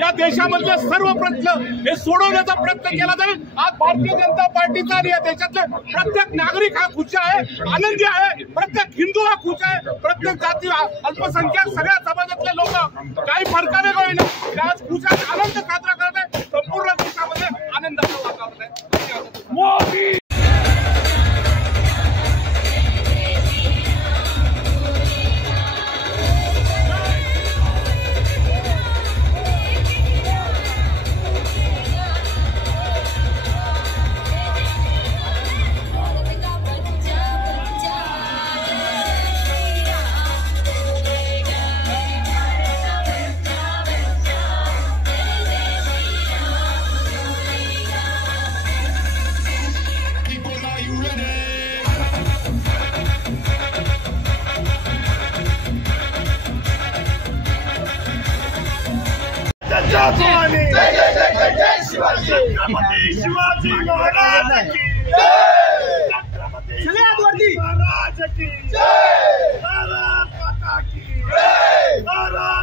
या देशामधले सर्व प्रश्न हे सोडवण्याचा प्रयत्न केला जाईल। आज भारतीय जनता पार्टीचा आणि या देशातले प्रत्येक नागरिक हा खुश आहे, आनंदी आहे, प्रत्येक हिंदू हा खुश आहे, प्रत्येक जाती अल्पसंख्याक सगळ्या समाजातले लोक काही फरकाने होईना आज खुश आहेत, आनंद साजरा करत आहे। संपूर्ण देशामध्ये आनंदाचं वातावरण आहे। मोदी शिवाजी महाराज की जय, भारत माता की जय, भारत